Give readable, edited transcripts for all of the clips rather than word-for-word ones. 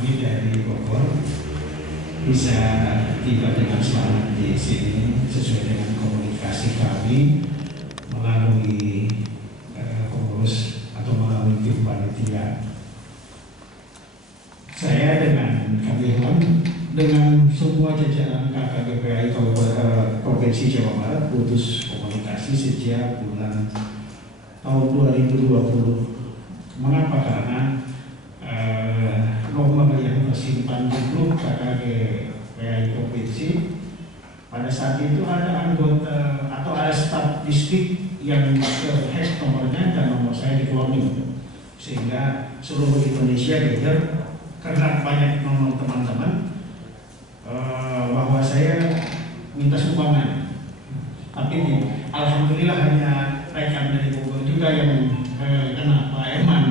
kami dari Bogor bisa tiba dengan selamat di sini sesuai dengan komunikasi kami melalui pengurus atau melalui tim panitia. Saya dengan kami dengan semua jajaran KKGPAI Provinsi Jawa Barat putus komunikasi sejak bulan tahun 2020. Mengapa? Karena nomor yang tersimpan di grup KKGPAI Provinsi pada saat itu ada anggota atau ada staf distrik yang hack nomornya dan nomor saya di-cloning, sehingga seluruh Indonesia geger karena banyak nomor teman-teman bahwa saya minta sumbangan. Tapi alhamdulillah hanya rekan dari Bogor juga yang kena Pak Herman.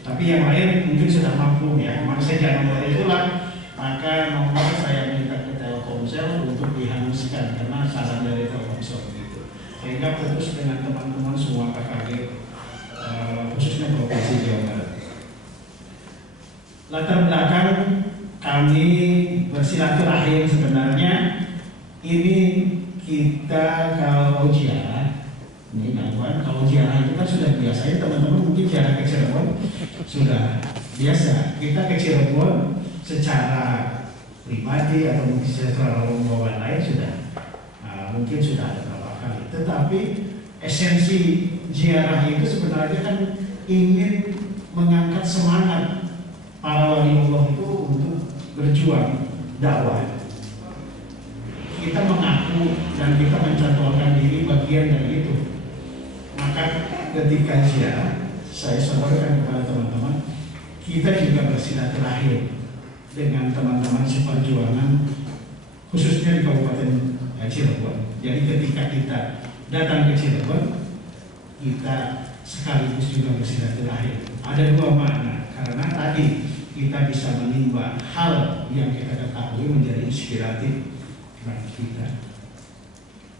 Tapi yang lain mungkin sudah mampu ya. Memang saja nomor itulah, maka nomor saya minta ke Telkomsel untuk dihanguskan karena saran dari Telkomsel itu. Sehingga putus dengan teman-teman semua KKG khususnya Provinsi Jawa Barat. Latar belakang kami bersilaturahim sebenarnya ini kita kalau ziarah, ini gangguan, kalau ziarah itu kan sudah biasa ya teman-teman, mungkin ziarah ke Cirebon sudah biasa. Kita ke Cirebon secara pribadi atau mungkin secara rombongan lain sudah mungkin sudah ada beberapa kali. Tetapi esensi ziarah itu sebenarnya kan ingin mengangkat semangat para wali Allah itu untuk berjuang dakwah. Kita mengaku dan kita mencontohkan diri bagian dari itu. Maka ketika ziarah, saya sampaikan kepada teman-teman, kita juga bersilaturahim dengan teman-teman seperjuangan, khususnya di Kabupaten Cirebon. Jadi ketika kita datang ke Cirebon, kita sekaligus juga bersilaturahim. Ada dua makna, karena tadi kita bisa menimba hal yang kita ketahui menjadi inspiratif bagi kita.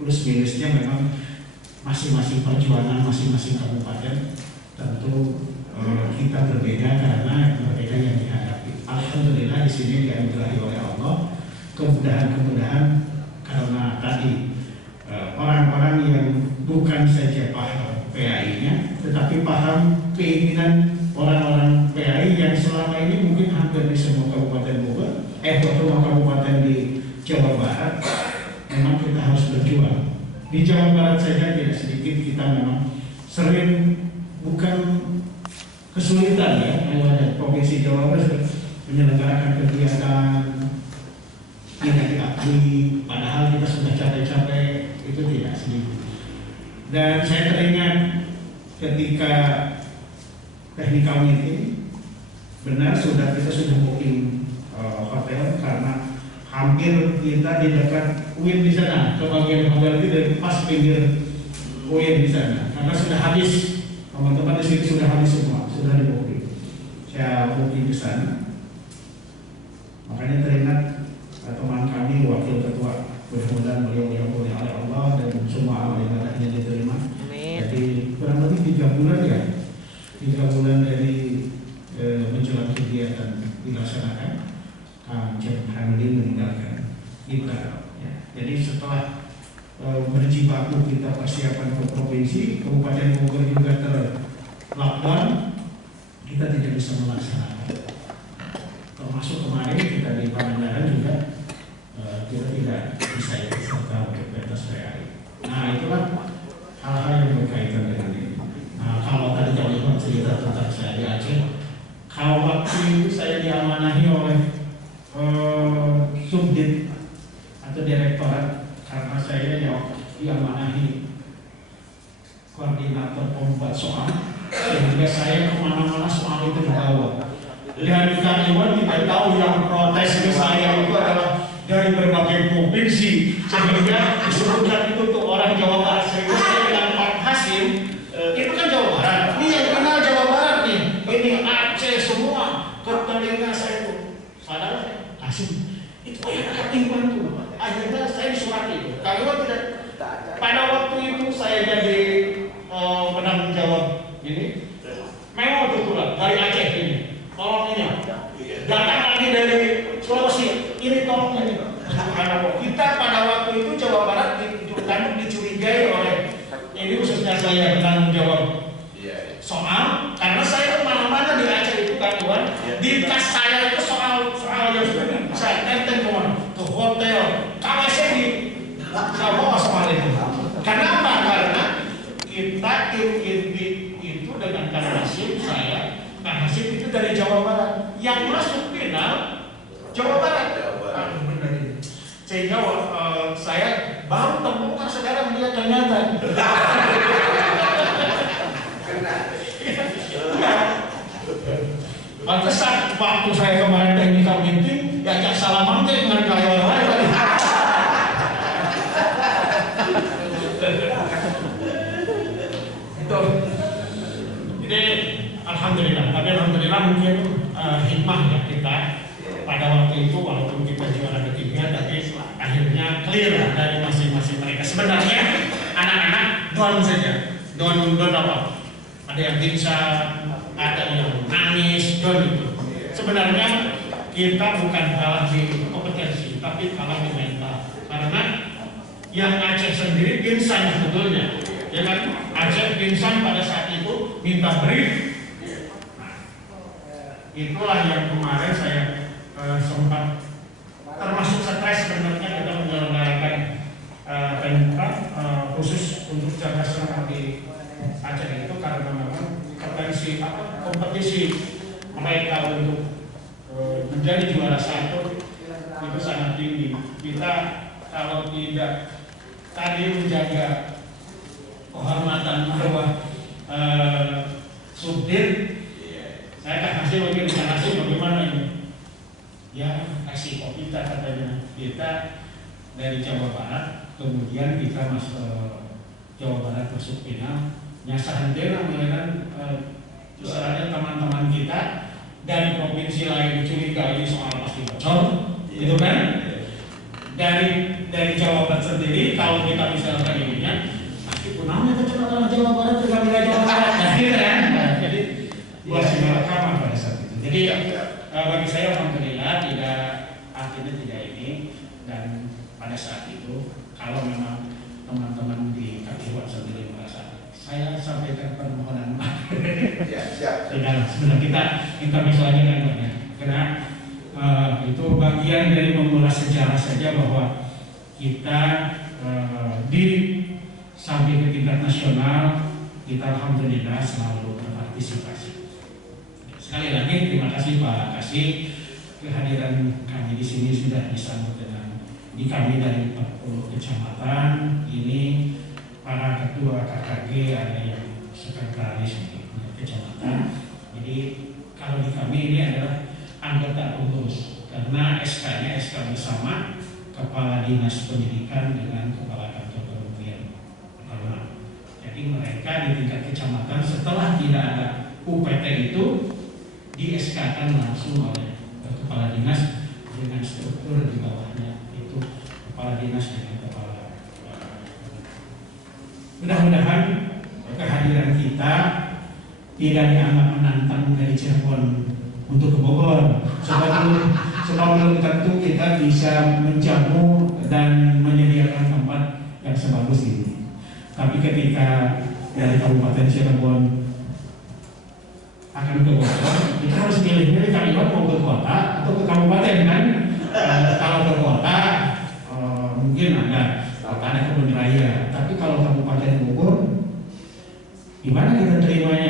Plus minusnya memang masing-masing perjuangan, masing-masing kabupaten tentu kita berbeda karena berbeda yang dihadapi. Alhamdulillah di sini dianugerahi oleh Allah kemudahan-kemudahan karena tadi orang-orang yang bukan saja paham PAI-nya, tetapi paham keinginan orang-orang PAI yang selama ini mungkin hampir di semua kabupaten Bogor, semua kabupaten di Jawa Barat, memang kita harus berjuang. Di Jawa Barat saja tidak sedikit kita memang sering bukan kesulitan ya, kalau ada Provinsi Jawa Barat menyelenggarakan kegiatan tidak diakui, padahal kita sudah capek-capek, itu tidak sedikit. Dan saya teringat ketika technical meeting, benar kita sudah booking hotel karena hampir kita di dekat UIN di sana, ke bagian hotel itu dari pas pinggir UIN di sana, karena sudah habis, teman-teman di sini sudah habis semua, sudah di booking. Saya booking di sana, makanya teringat teman kami wakil ketua, mudah-mudahan beliau diampuni oleh Allah dan semua amal ibadahnya diterima. Jadi kurang lebih 3 bulan ya, 3 bulan dari menjelang kegiatan dilaksanakan, Kang Hamidin meninggalkan kita. Ya. Jadi setelah berjibaku kita persiapan ke provinsi, Kabupaten Bogor juga ter-lockdown, kita tidak bisa melaksanakan. Termasuk kemarin kita di Pangandaran juga kita tidak bisa ikut serta untuk pentas PAI. Nah itulah hal-hal yang berkaitan dengan ini. Nah, kalau tadi kalau cerita tentang saya di Aceh, kalau waktu itu saya diamanahi oleh subdit atau direktorat, karena saya yang diamanahi koordinator pembuat soal, sehingga saya kemana-mana soal itu dibawa. Dan karyawan tidak tahu yang protes ke saya itu adalah dari berbagai provinsi, sehingga disebutkan itu untuk orang Jawa Barat. Sehingga saya bilang Pak Hasim, itu kan Jawa Barat, ini yang kenal Jawa Barat nih, ini Aceh semua, ke telinga saya itu. Saudara Hasim, itu yang ketimpan itu. Akhirnya saya disurati itu. Kalau tidak, pada waktu itu saya jadi penanggung jawab ini, memang betul dari Aceh ini. Tolong ini Datang lagi dari Sulawesi, ini tolong ini. Karena kita pada waktu itu Jawa Barat dicurigai oleh ini khususnya saya bertanggung jawab soal karena saya kemana-mana di Aceh itu kan Iwan, di tas saya itu soal yang sudah saya tenteng ke hotel, KWC di bawa soal itu. Kenapa? Karena kita tim inti itu dengan Kang Hasim, Kang Hasim itu dari Jawa Barat, yang masuk final Jawa Barat. Sehingga saya baru temukan sekarang dia ternyata. Pantesan waktu saya kemarin technical meeting, diajak salaman dengan karyawan tadi. Itu. Jadi alhamdulillah, tapi alhamdulillah mungkin hikmah ya kita pada waktu itu walaupun kita juara ketiga, tapi akhirnya clear lah dari masing-masing mereka. Sebenarnya anak-anak down saja, down apa? Ada yang pingsan, ada yang nangis, down itu. Sebenarnya kita bukan kalah di kompetensi, tapi kalah di mental. Karena yang Aceh sendiri pingsan sebetulnya, ya kan? Aceh pingsan pada saat itu minta brief. Itulah yang kemarin saya sempat termasuk stres sebenarnya kita menyelenggarakan khusus untuk Jakarta di Aceh itu karena memang kompetisi mereka untuk menjadi juara satu itu sangat tinggi. Kita kalau tidak tadi menjaga kehormatan marwah subdit, saya akan kasih mungkin kasih bagaimana ini. Ya kasih kok kita katanya kita dari Jawa Barat, kemudian kita masuk Jawa Barat masuk final nyasahan dena kan istilahnya teman-teman kita dari provinsi lain curiga ini soal pasti bocor, gitu kan? Dari Jawa Barat sendiri kalau kita misalkan ininya pasti punahnya kecepatan Jawa Barat juga tidak Jawa Barat, nah gitu kan? Jadi masih rekaman pada saat itu. Jadi bagi saya alhamdulillah artinya tidak ini, dan pada saat itu kalau memang teman-teman di Kabupaten sendiri merasa saya sampaikan permohonan maaf. Ya, siap. Sebenarnya kita bisa aja kan banyak. Karena itu bagian dari mengulas sejarah saja bahwa kita sampai ke tingkat nasional kita alhamdulillah selalu berpartisipasi. Sekali lagi terima kasih Pak Kasih, kehadiran kami di sini sudah disambut dengan di kami dari 40 kecamatan ini, para ketua KKG, ada yang sekretaris di kecamatan. Jadi kalau di kami ini adalah anggota pengurus karena SK-nya SK bersama Kepala Dinas Pendidikan dengan Kepala Kantor Kementerian Agama. Jadi mereka di tingkat kecamatan setelah tidak ada UPT itu di SK-kan langsung oleh Kepala Dinas dengan struktur di bawahnya itu Kepala Dinas dengan Kepala. Mudah-mudahan kehadiran kita tidak dianggap menantang dari Cirebon untuk ke Bogor. Sebab belum tentu kita bisa menjamu dan menyediakan tempat yang sebagus ini. Tapi ketika dari Kabupaten Cirebon akan ke Bogor, kita harus pilih-pilih kali mau ke kota atau ke kabupaten kan? Kalau ke kota mungkin ada kebun raya, tapi kalau Kabupaten Bogor gimana kita terimanya